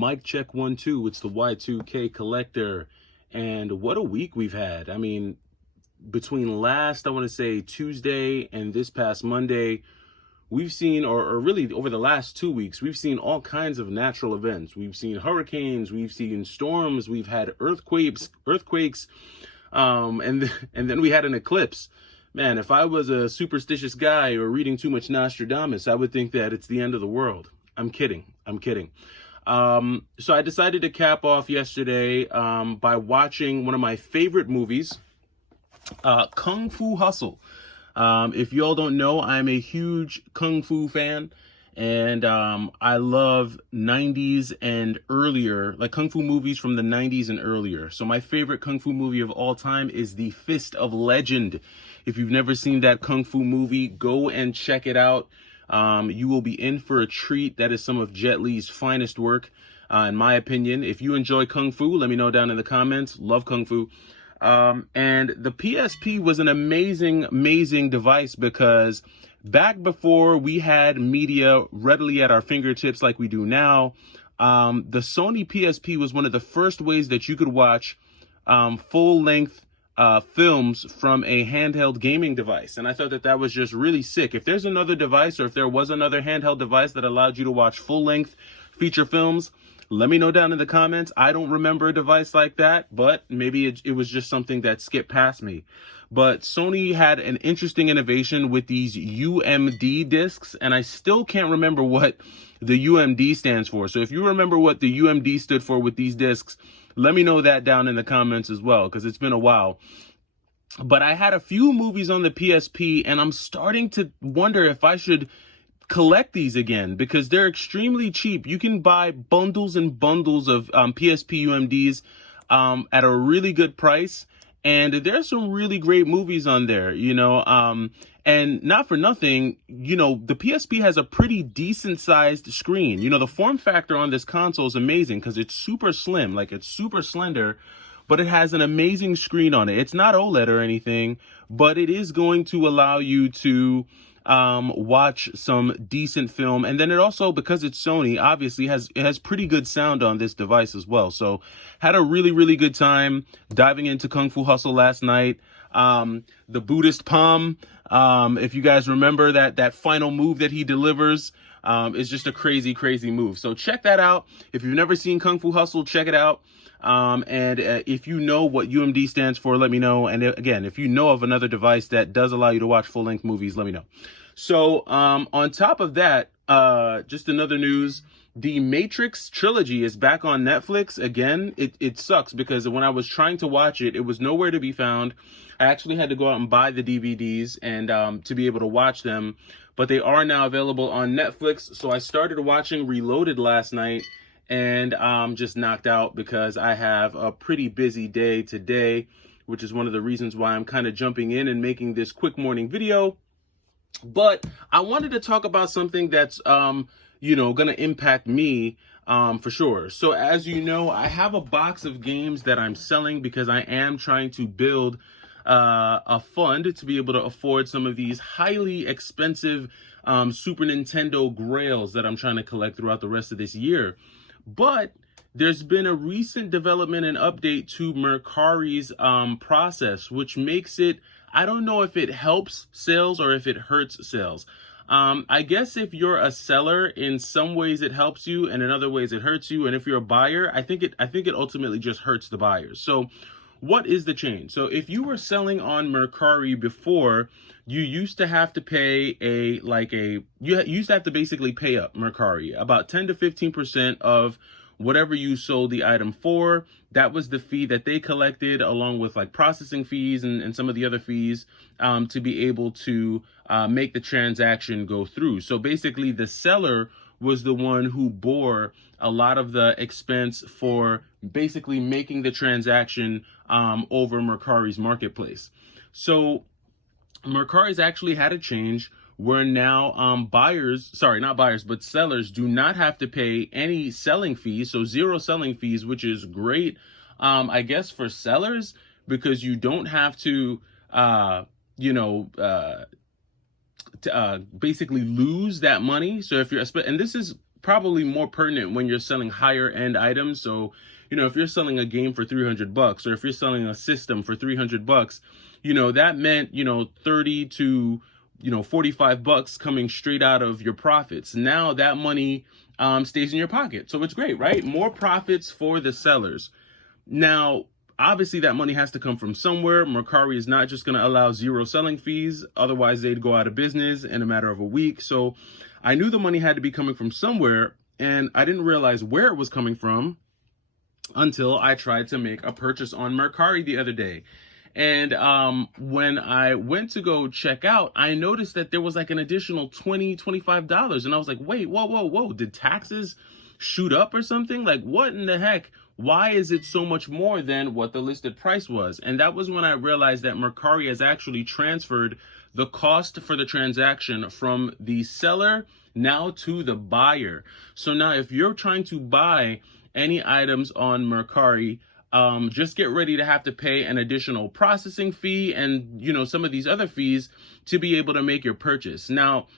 Mic check 1 2. It's the Y2K collector, and what a week we've had. I mean, between last, I want to say Tuesday and this past Monday, we've seen, or really over the last 2 weeks, we've seen all kinds of natural events. We've seen hurricanes, we've seen storms, we've had earthquakes, and then we had an eclipse. Man, if I was a superstitious guy or reading too much Nostradamus, I would think that it's the end of the world. I'm kidding. So I decided to cap off yesterday by watching one of my favorite movies, Kung Fu Hustle. If you all don't know, I'm a huge Kung Fu fan, and I love 90s and earlier, like Kung Fu movies from the 90s and earlier. So my favorite Kung Fu movie of all time is The Fist of Legend. If you've never seen that Kung Fu movie, go and check it out. You will be in for a treat. That is some of Jet Li's finest work, in my opinion. If you enjoy Kung Fu, let me know down in the comments. Love Kung Fu. And the PSP was an amazing device, because back before we had media readily at our fingertips like we do now, the Sony PSP was one of the first ways that you could watch full-length films from a handheld gaming device. And I thought that was just really sick. If there's another device, or if there was another handheld device that allowed you to watch full-length feature films, let me know down in the comments. I don't remember a device like that, but maybe it was just something that skipped past me. But Sony had an interesting innovation with these UMD discs, and I still can't remember what the UMD stands for. So if you remember what the UMD stood for with these discs, let me know that down in the comments as well, because it's been a while. But I had a few movies on the PSP, and I'm starting to wonder if I should collect these again, because they're extremely cheap. You can buy bundles and bundles of PSP UMDs at a really good price, and there's some really great movies on there, and not for nothing, the PSP has a pretty decent sized screen. The form factor on this console is amazing, because it's super slim, like it's super slender, but it has an amazing screen on it. It's not OLED or anything, but it is going to allow you to watch some decent film. And then it also, because it's Sony, obviously it has pretty good sound on this device as well. So had a really good time diving into Kung Fu Hustle last night. The Buddhist palm, if you guys remember that final move that he delivers, is just a crazy move. So check that out. If you've never seen Kung Fu Hustle, check it out. If you know what UMD stands for, let me know. And again, if you know of another device that does allow you to watch full-length movies, let me know. So on top of that, just another news, the Matrix trilogy is back on Netflix again. It sucks, because when I was trying to watch it, it was nowhere to be found. I actually had to go out and buy the DVDs and to be able to watch them, but they are now available on Netflix. So I started watching Reloaded last night, and just knocked out because I have a pretty busy day today, which is one of the reasons why I'm kind of jumping in and making this quick morning video. But I wanted to talk about something that's, going to impact me for sure. So as you know, I have a box of games that I'm selling, because I am trying to build a fund to be able to afford some of these highly expensive Super Nintendo grails that I'm trying to collect throughout the rest of this year. But there's been a recent development and update to Mercari's process, which makes it, I don't know if it helps sales or if it hurts sales. I guess if you're a seller, in some ways it helps you, and in other ways it hurts you. And if you're a buyer, I think it ultimately just hurts the buyers. So what is the change? So if you were selling on Mercari before, you used to have to pay you used to have to basically pay up Mercari about 10 to 15% of whatever you sold the item for. That was the fee that they collected, along with like processing fees and some of the other fees, to be able to make the transaction go through. So basically the seller was the one who bore a lot of the expense for basically making the transaction over Mercari's marketplace. So Mercari's actually had a change where now sellers do not have to pay any selling fees, so zero selling fees, which is great, I guess, for sellers, because you don't have to, basically lose that money. So if you're, and this is probably more pertinent when you're selling higher end items. So, if you're selling a game for $300, or if you're selling a system for $300, that meant, 30 to, $45 coming straight out of your profits. Now that money stays in your pocket. So it's great, right? More profits for the sellers. Now, obviously that money has to come from somewhere. Mercari is not just going to allow zero selling fees. Otherwise they'd go out of business in a matter of a week. So I knew the money had to be coming from somewhere, and I didn't realize where it was coming from until I tried to make a purchase on Mercari the other day. And when I went to go check out, I noticed that there was like an additional $20, $25. And I was like, wait, whoa. Did taxes shoot up or something? Like, what in the heck? Why is it so much more than what the listed price was? And that was when I realized that Mercari has actually transferred the cost for the transaction from the seller now to the buyer. So now if you're trying to buy any items on Mercari, just get ready to have to pay an additional processing fee and, some of these other fees to be able to make your purchase. Now,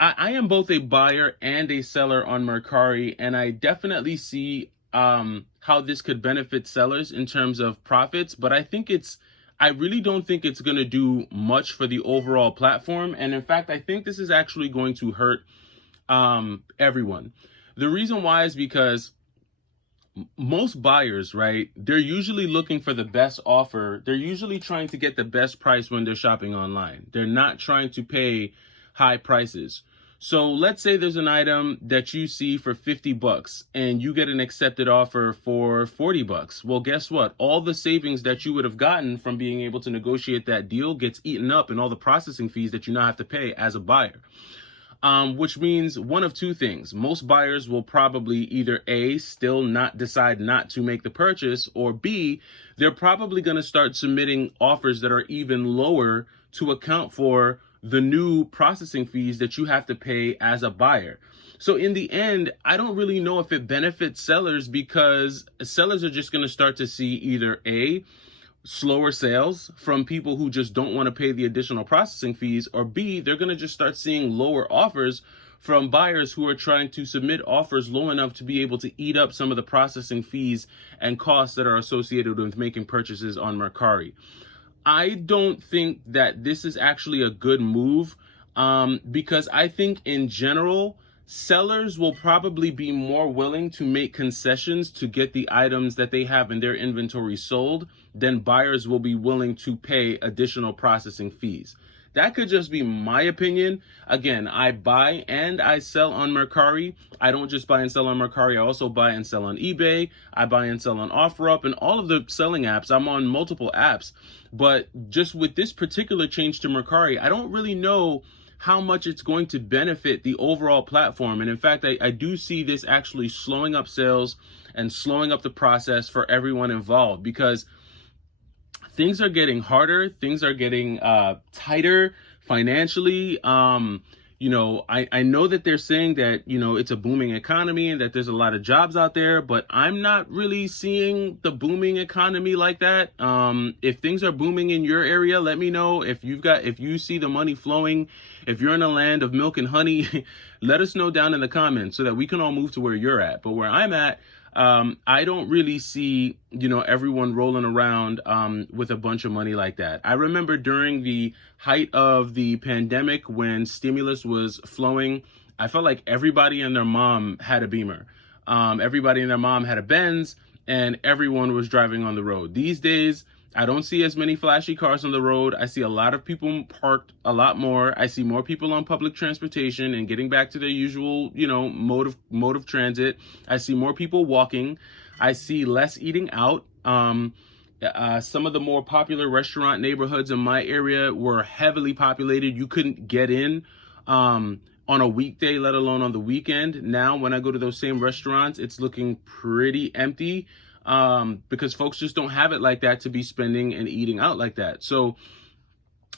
I am both a buyer and a seller on Mercari, and I definitely see how this could benefit sellers in terms of profits, but I really don't think it's going to do much for the overall platform. And in fact, I think this is actually going to hurt everyone. The reason why is because most buyers, right, they're usually looking for the best offer. They're usually trying to get the best price when they're shopping online. They're not trying to pay high prices. So let's say there's an item that you see for $50 and you get an accepted offer for $40. Well, guess what? All the savings that you would have gotten from being able to negotiate that deal gets eaten up in all the processing fees that you now have to pay as a buyer. Which means one of two things. Most buyers will probably either A, still not decide not to make the purchase, or B, they're probably going to start submitting offers that are even lower to account for the new processing fees that you have to pay as a buyer. So in the end, I don't really know if it benefits sellers, because sellers are just going to start to see either A, slower sales from people who just don't want to pay the additional processing fees, or B, they're going to just start seeing lower offers from buyers who are trying to submit offers low enough to be able to eat up some of the processing fees and costs that are associated with making purchases on Mercari. I don't think that this is actually a good move, because I think in general, sellers will probably be more willing to make concessions to get the items that they have in their inventory sold than buyers will be willing to pay additional processing fees. That could just be my opinion. Again, I buy and I sell on Mercari. I don't just buy and sell on Mercari. I also buy and sell on eBay. I buy and sell on OfferUp and all of the selling apps. I'm on multiple apps. But just with this particular change to Mercari, I don't really know how much it's going to benefit the overall platform. And in fact, I do see this actually slowing up sales and slowing up the process for everyone involved, because things are getting harder, things are getting tighter financially. I know that they're saying that, it's a booming economy and that there's a lot of jobs out there, but I'm not really seeing the booming economy like that. If things are booming in your area, let me know. If you see the money flowing, if you're in a land of milk and honey, let us know down in the comments so that we can all move to where you're at. But where I'm at, I don't really see, everyone rolling around with a bunch of money like that. I remember during the height of the pandemic when stimulus was flowing, I felt like everybody and their mom had a Beamer. Everybody and their mom had a Benz, and everyone was driving on the road. These days, I don't see as many flashy cars on the road. I see a lot of people parked a lot more. I see more people on public transportation and getting back to their usual, mode of transit. I see more people walking. I see less eating out. Some of the more popular restaurant neighborhoods in my area were heavily populated. You couldn't get in on a weekday, let alone on the weekend. Now, when I go to those same restaurants, it's looking pretty empty. Because folks just don't have it like that to be spending and eating out like that. So,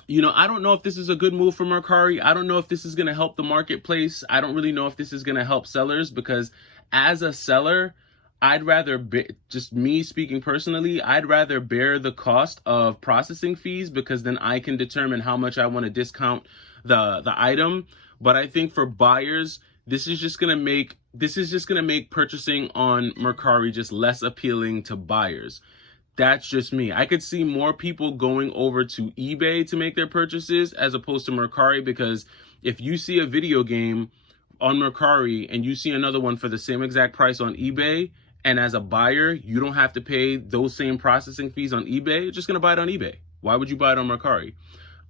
I don't know if this is a good move for Mercari. I don't know if this is going to help the marketplace. I don't really know if this is going to help sellers, because as a seller, I'd rather, just me speaking personally, I'd rather bear the cost of processing fees, because then I can determine how much I want to discount the item. But I think for buyers, this is just going to make this is just going to make purchasing on Mercari just less appealing to buyers. That's just me. I could see more people going over to eBay to make their purchases as opposed to Mercari, because if you see a video game on Mercari and you see another one for the same exact price on eBay, and as a buyer, you don't have to pay those same processing fees on eBay, you're just going to buy it on eBay. Why would you buy it on Mercari?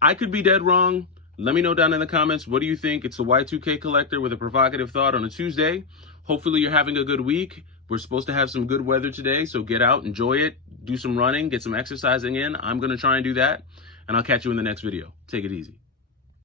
I could be dead wrong. Let me know down in the comments. What do you think? It's the Y2K Collector with a provocative thought on a Tuesday. Hopefully you're having a good week. We're supposed to have some good weather today, so get out, enjoy it, do some running, get some exercising in. I'm going to try and do that, and I'll catch you in the next video. Take it easy.